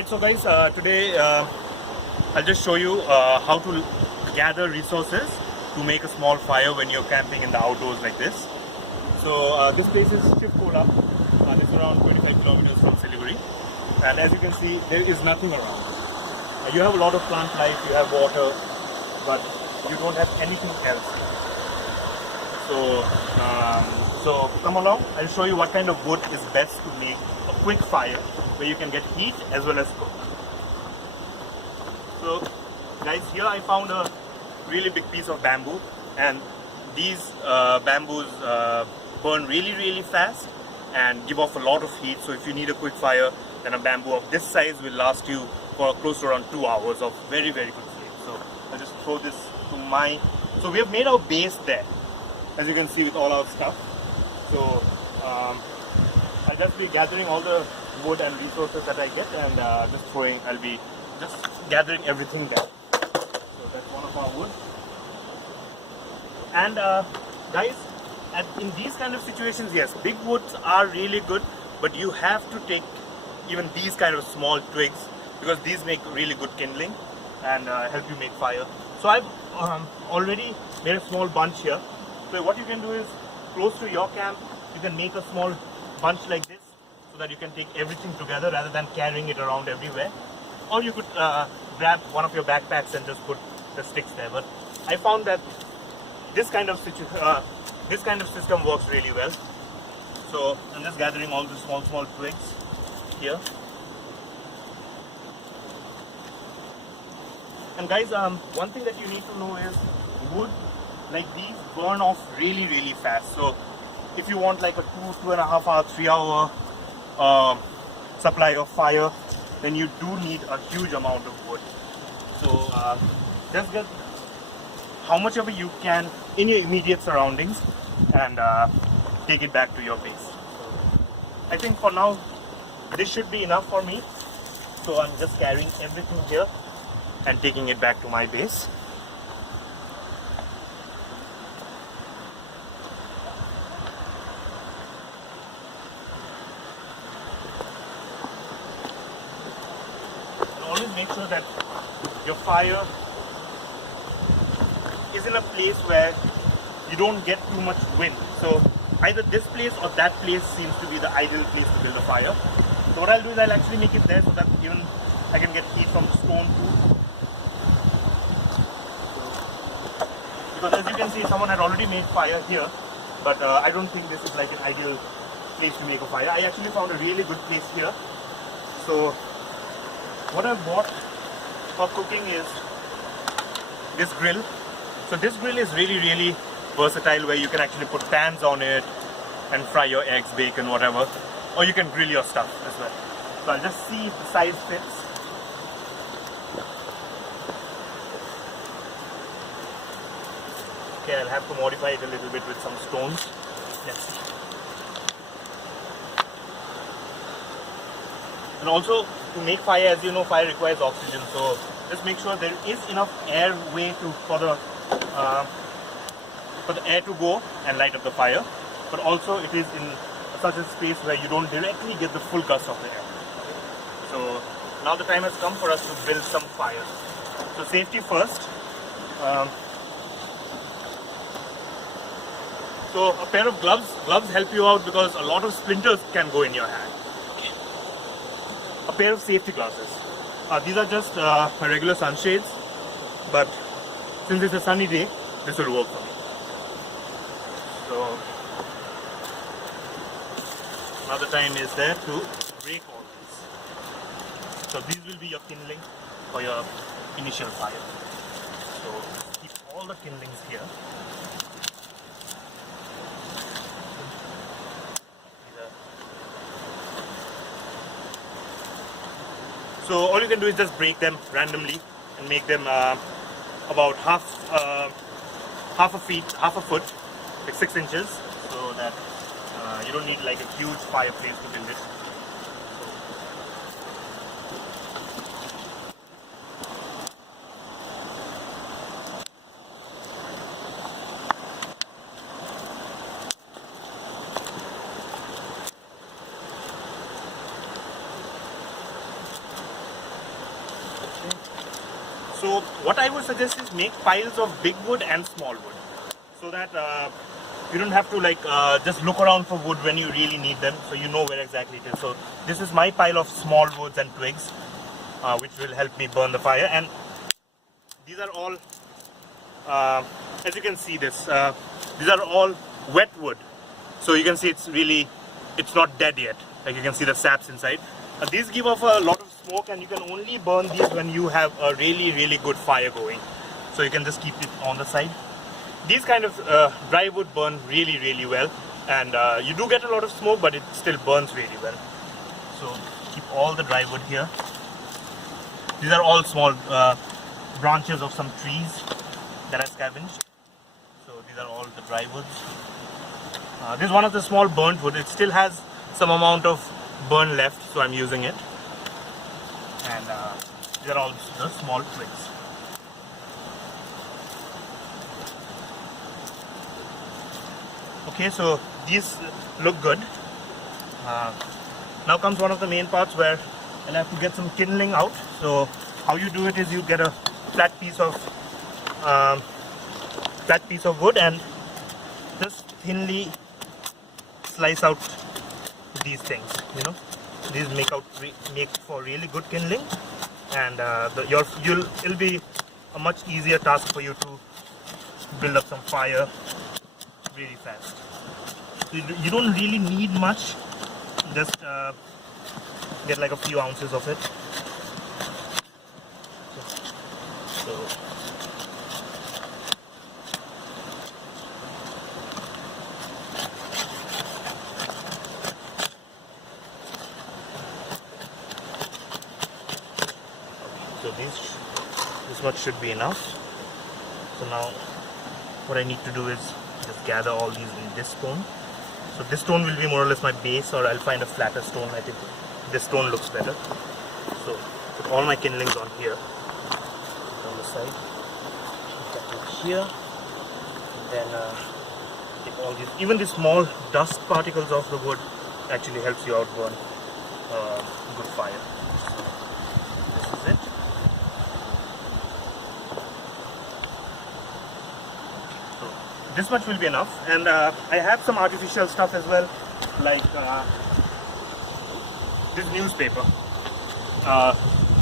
Alright, so guys, today I'll just show you how to gather resources to make a small fire when you're camping in the outdoors like this. So this place is Shivkola, and it's around 25 kilometers from Siliguri. And as you can see, there is nothing around. You have a lot of plant life, you have water, but you don't have anything else. So come along, I'll show you what kind of wood is best to make a quick fire where you can get heat as well as cook. So guys, here I found a really big piece of bamboo, and these bamboos burn really fast and give off a lot of heat. So if you need a quick fire, then a bamboo of this size will last you for close to around 2 hours of very good flame. So I'll just throw this to my... So we have made our base there, as you can see, with all our stuff. So I'll just be gathering all the wood and resources that I get, and I'll be just gathering everything there. So that's one of our wood. And guys, in these kind of situations, yes, big woods are really good, but you have to take even these kind of small twigs, because these make really good kindling and help you make fire. So I've already made a small bunch here. So what you can do is, close to your camp, you can make a small bunch like this, so that you can take everything together rather than carrying it around everywhere. Or you could grab one of your backpacks and just put the sticks there. But I found that this kind of system works really well. So I'm just gathering all the small twigs here. And guys, one thing that you need to know is, wood like these burn off really fast. So if you want like a 2.5 hour, 3 hour supply of fire, then you do need a huge amount of wood. So just get how much of it you can in your immediate surroundings and take it back to your base. So I think for now this should be enough for me. So I'm just carrying everything here and taking it back to my base. Always make sure that your fire is in a place where you don't get too much wind. So either this place or that place seems to be the ideal place to build a fire. So what I'll do is I'll actually make it there, so that even I can get heat from the stone too. Because as you can see, someone had already made fire here, but I don't think this is like an ideal place to make a fire. I actually found a really good place here. So what I've bought for cooking is this grill. So this grill is really versatile, where you can actually put pans on it and fry your eggs, bacon, whatever. Or you can grill your stuff as well. So I'll just see if the size fits. Okay, I'll have to modify it a little bit with some stones. Let's see. And also, to make fire, as you know, fire requires oxygen. So just make sure there is enough airway for the air to go and light up the fire. But also, it is in such a space where you don't directly get the full gust of the air. So now the time has come for us to build some fire. So safety first. So a pair of gloves. Gloves help you out because a lot of splinters can go in your hand. A pair of safety glasses. These are just my regular sunshades, but since it's a sunny day, this will work for me. So now the time is there to break all these. So these will be your kindling for your initial fire. So keep all the kindlings here. So all you can do is just break them randomly and make them about half a foot, like 6 inches, so that you don't need like a huge fireplace to build it. So what I would suggest is make piles of big wood and small wood, so that you don't have to like just look around for wood when you really need them, so you know where exactly it is. So this is my pile of small woods and twigs, which will help me burn the fire. And these are all, as you can see this, these are all wet wood. So you can see it's not dead yet. Like you can see the saps inside. These give off a lot of smoke, and you can only burn these when you have a really good fire going. So you can just keep it on the side. These kind of dry wood burn really well, and you do get a lot of smoke, but it still burns really well. So keep all the dry wood here. These are all small branches of some trees that I scavenged. So these are all the dry woods. This is one of the small burnt wood. It still has some amount of burn left, so I'm using it. And these are all the small twigs. Okay, so these look good. Now comes one of the main parts where I'll have to get some kindling out. So how you do it is you get a flat piece of wood and just thinly slice out these things. You know, these make for really good kindling, and it'll be a much easier task for you to build up some fire really fast. So you don't really need much, just get like a few ounces of it. So this much should be enough. So now what I need to do is just gather all these in this stone. So this stone will be more or less my base, or I'll find a flatter stone. I think this stone looks better. So put all my kindlings on here, on the side. Get it here. And then take all these. Even the small dust particles of the wood actually helps you outburn good fire. This is it. This much will be enough, and I have some artificial stuff as well, like this newspaper.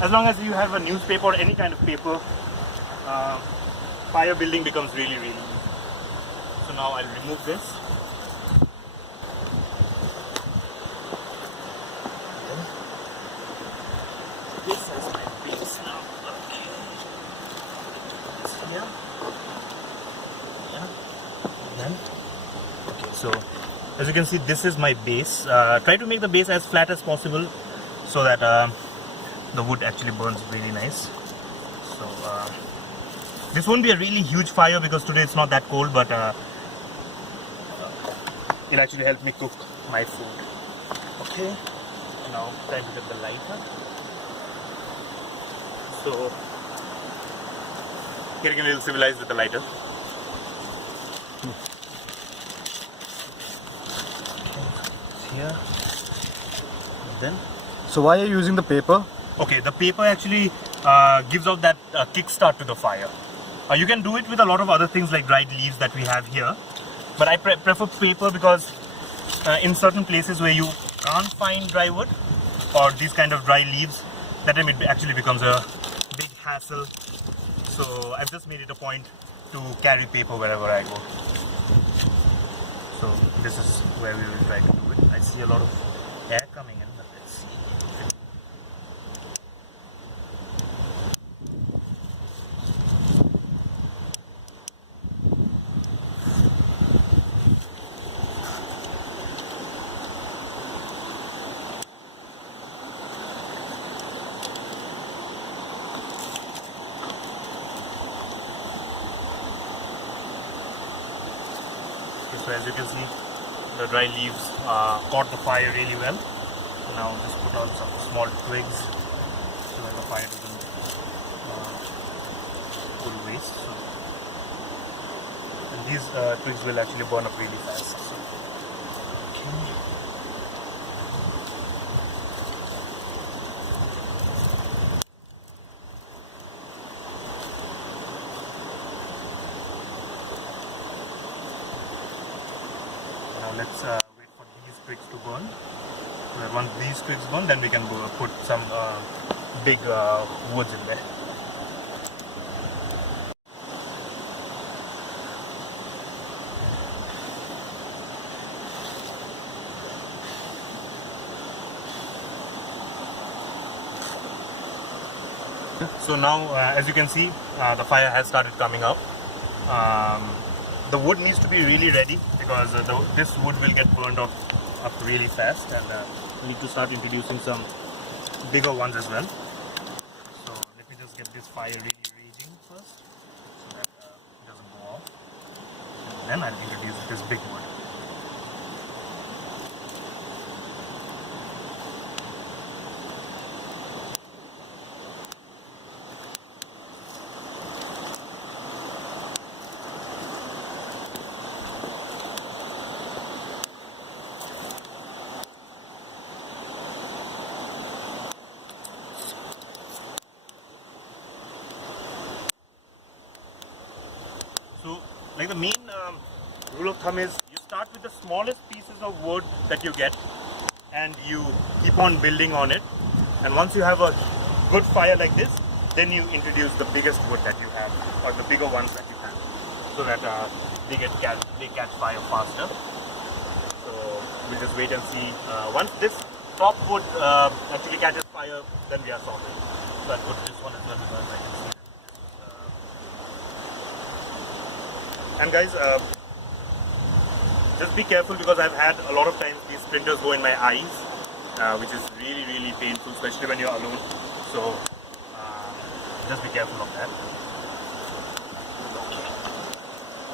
As long as you have a newspaper or any kind of paper, fire building becomes really easy. So now I'll remove this. This is my base now. Okay. Here. Okay, so as you can see, this is my base. Try to make the base as flat as possible so that the wood actually burns really nice. So this won't be a really huge fire because today it's not that cold, but it'll actually help me cook my food. Okay, now time to get the lighter. So getting a little civilized with the lighter. Here. And then. So why are you using the paper? Okay, the paper actually gives out that kickstart to the fire. You can do it with a lot of other things like dried leaves that we have here, but I prefer paper because in certain places where you can't find dry wood or these kind of dry leaves, that time it actually becomes a big hassle. So I've just made it a point to carry paper wherever I go. So this is where we will try to do it. I see a lot of air coming in, but let's see. So as you can see, the dry leaves caught the fire really well. So now just put on some small twigs so that the fire doesn't pull waste. So, and these twigs will actually burn up really fast. So, okay. let's wait for these twigs to burn. So that once these twigs burn, then we can put some big woods in there. So now, as you can see, the fire has started coming up. The wood needs to be really ready because this wood will get burned up really fast, and we need to start introducing some bigger ones as well. So let me just get this fire really raging first so that it doesn't go off. And then I'll introduce this big wood. So, like the main rule of thumb is you start with the smallest pieces of wood that you get and you keep on building on it, and once you have a good fire like this, then you introduce the biggest wood that you have or the bigger ones that you have, so that they catch fire faster. So we'll just wait and see. Once this top wood actually catches fire, then we are sorted. So I'll put this one as well because I can see. And guys, just be careful because I've had a lot of times these splinters go in my eyes, which is really painful, especially when you're alone. So just be careful of that. Okay.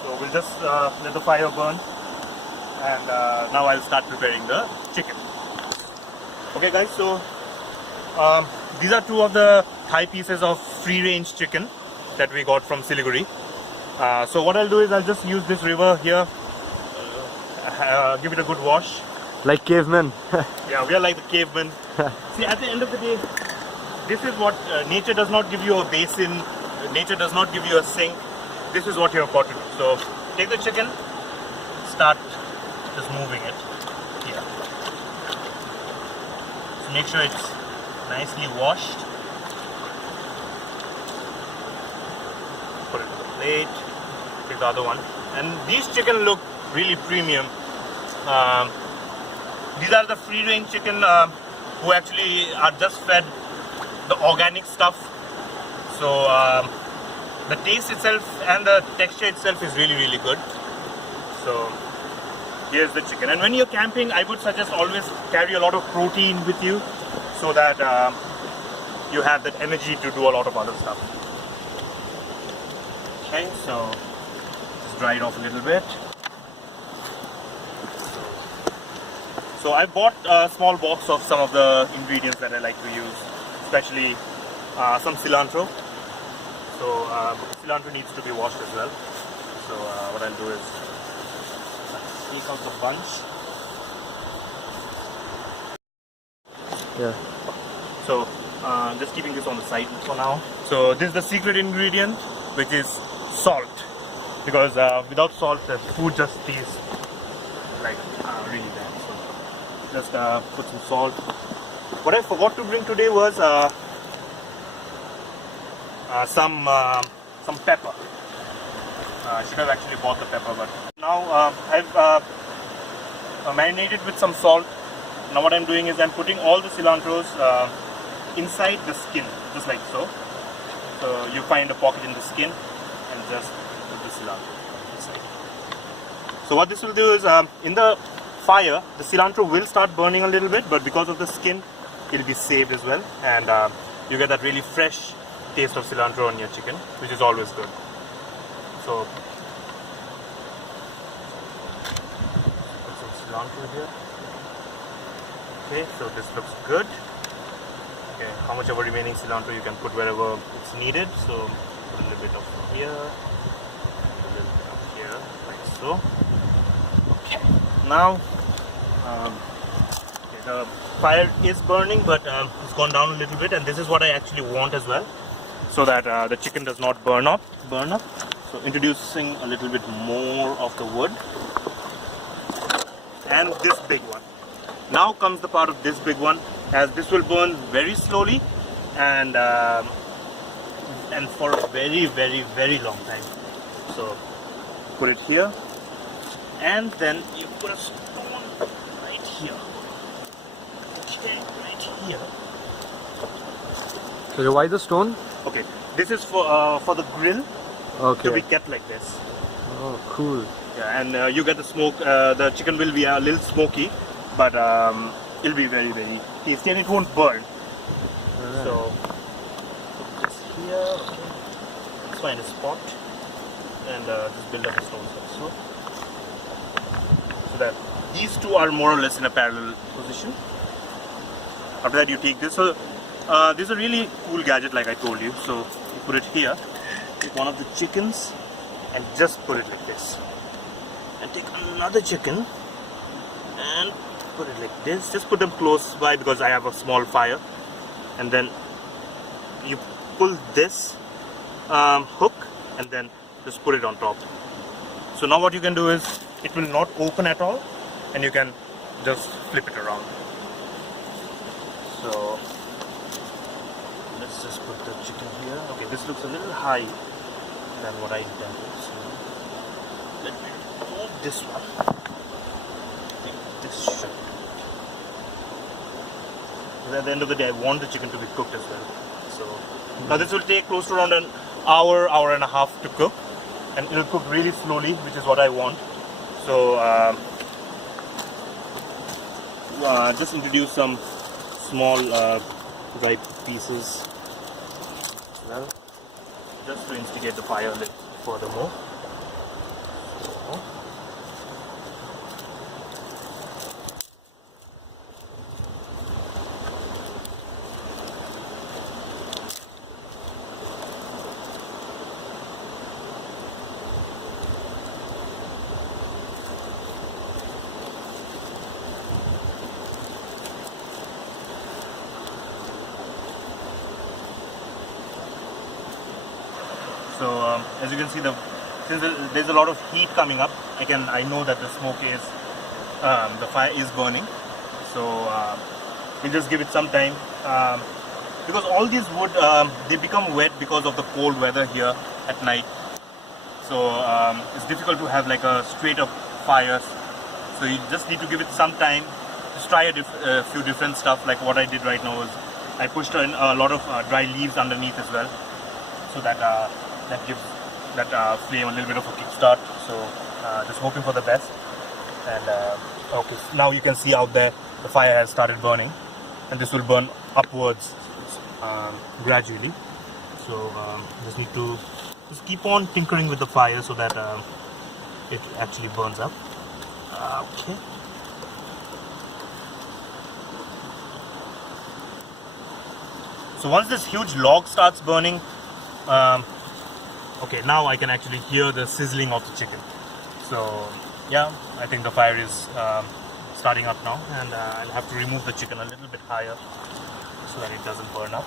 So we'll just let the fire burn, and now I'll start preparing the chicken. Okay guys, so these are two of the thigh pieces of free-range chicken that we got from Siliguri. So what I'll do is I'll just use this river here, give it a good wash. Like cavemen. Yeah, we are like the cavemen. See, at the end of the day, this is what nature does not give you a basin, nature does not give you a sink. This is what you're got to do. So take the chicken, start just moving it here. So make sure it's nicely washed. Put it on the plate. Take the other one. And these chicken look really premium. These are the free-range chicken who actually are just fed the organic stuff. So the taste itself and the texture itself is really good. So here's the chicken. And when you're camping, I would suggest always carry a lot of protein with you so that you have that energy to do a lot of other stuff. Okay, so just dry it off a little bit. So I bought a small box of some of the ingredients that I like to use, especially some cilantro. So cilantro needs to be washed as well. So what I'll do is take out the bunch. Yeah. So just keeping this on the side for now. So this is the secret ingredient, which is salt. Because without salt, the food just tastes like really bad. So just put some salt. What I forgot to bring today was some pepper. I should have actually bought the pepper, but now I've marinated with some salt. Now what I'm doing is I'm putting all the cilantros inside the skin, just like so. So you find a pocket in the skin and just put the cilantro inside. So what this will do is in the fire, the cilantro will start burning a little bit, but because of the skin, it'll be saved as well, and you get that really fresh taste of cilantro on your chicken, which is always good. So put some cilantro here. Okay, so this looks good. Okay, how much of a remaining cilantro you can put wherever it's needed. So put a little bit of here, a little bit of here, like so. Okay, now the fire is burning, but it's gone down a little bit, and this is what I actually want as well, so that the chicken does not burn up. So introducing a little bit more of the wood. and this big one. Now comes the part of this big one, as this will burn very slowly and for a very, very, very long time. So put it here, and then you put a stone right here. Okay, right here. So why the stone? Okay, this is for the grill to be kept like this. Oh, cool. Yeah, and you get the smoke. The chicken will be a little smoky, but it'll be very, very tasty, and it won't burn. Alright. So put this here. Okay. Let's find a spot and just build up the stones also, so that these two are more or less in a parallel position. After that, you take this. So this is a really cool gadget, like I told you. So you put it here, take one of the chickens, and just put it like this. And take another chicken and put it like this. Just put them close by because I have a small fire. And then you pull this hook and then just put it on top. So now what you can do is, it will not open at all, and you can just flip it around. So let's just put the chicken here. Okay, this looks a little high than what I intended. So let me remove this one. I think this should. At the end of the day, I want the chicken to be cooked as well. So now this will take close to around an hour, hour and a half to cook, and it will cook really slowly, which is what I want. So just introduce some small dry pieces, well, just to instigate the fire a little furthermore. So as you can see, since there's a lot of heat coming up, I know that the smoke is, the fire is burning. So we'll just give it some time, because all these wood, they become wet because of the cold weather here at night. So it's difficult to have like a straight up fire. So you just need to give it some time. Just try a few different stuff. Like what I did right now is I pushed in a lot of dry leaves underneath as well, so that that gives that flame a little bit of a kickstart. So just hoping for the best. And okay, now you can see out there the fire has started burning, and this will burn upwards gradually. So just need to just keep on tinkering with the fire so that it actually burns up. Okay. So once this huge log starts burning, okay, now I can actually hear the sizzling of the chicken. So yeah, I think the fire is starting up now, and I'll have to remove the chicken a little bit higher so that it doesn't burn up.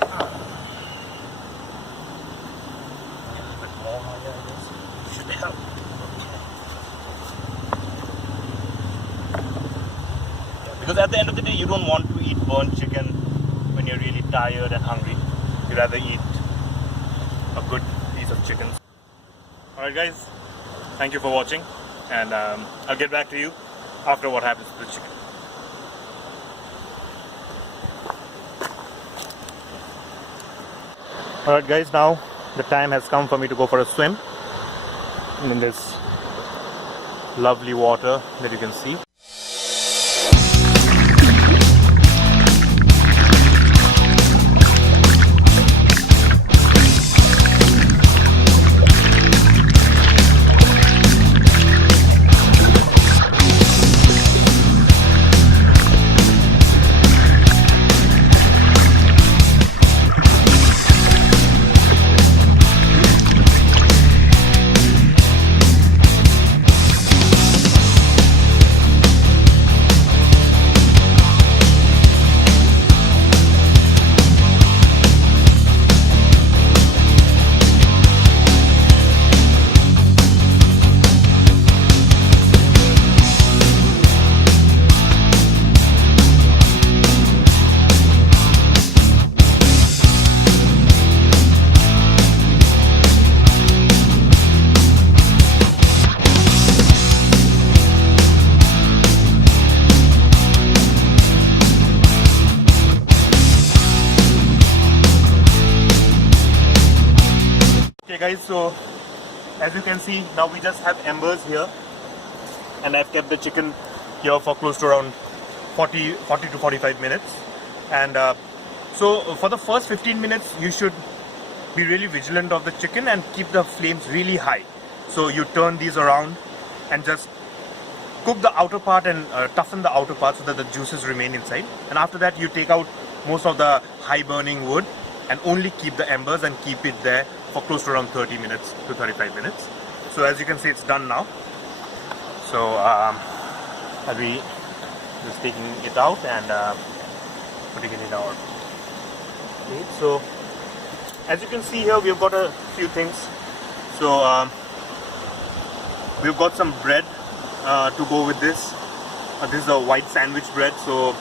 A little bit more higher, I guess. Should help. Because at the end of the day, you don't want to eat burnt chicken when you're really tired and hungry. You'd rather eat a good piece of chicken. Alright guys, thank you for watching, and I'll get back to you after what happens to the chicken. Alright guys, now the time has come for me to go for a swim in this lovely water that you can see. guys, so as you can see, now we just have embers here, and I've kept the chicken here for close to around 40 to 45 minutes. And so for the first 15 minutes you should be really vigilant of the chicken and keep the flames really high. So you turn these around and just cook the outer part and toughen the outer part so that the juices remain inside. And after that you take out most of the high burning wood and only keep the embers and keep it there for close to around 30 minutes to 35 minutes. So as you can see, it's done now. So I'll be just taking it out and putting it in our plate. So as you can see here, we've got a few things. So we've got some bread to go with this. This is a white sandwich bread. So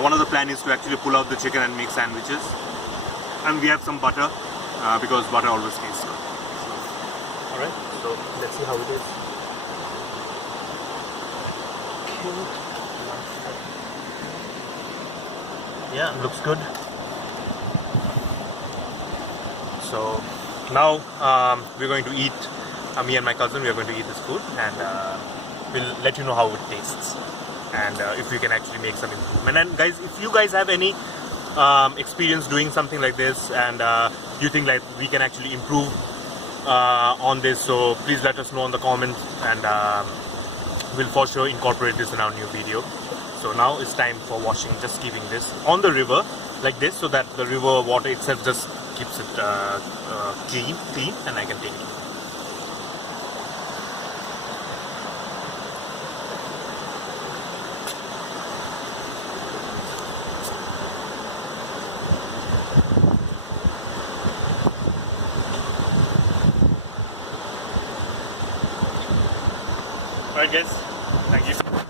one of the plan is to actually pull out the chicken and make sandwiches. And we have some butter because butter always tastes good. Alright, so let's see how it is. Yeah, looks good. So now we're going to eat, me and my cousin, we're going to eat this food, and we'll let you know how it tastes and if we can actually make some improvement. And guys, if you guys have any experience doing something like this and you think like we can actually improve on this, so please let us know in the comments, and we'll for sure incorporate this in our new video. So now it's time for washing, just keeping this on the river like this so that the river water itself just keeps it clean, and I can take it. Alright guys, thank you.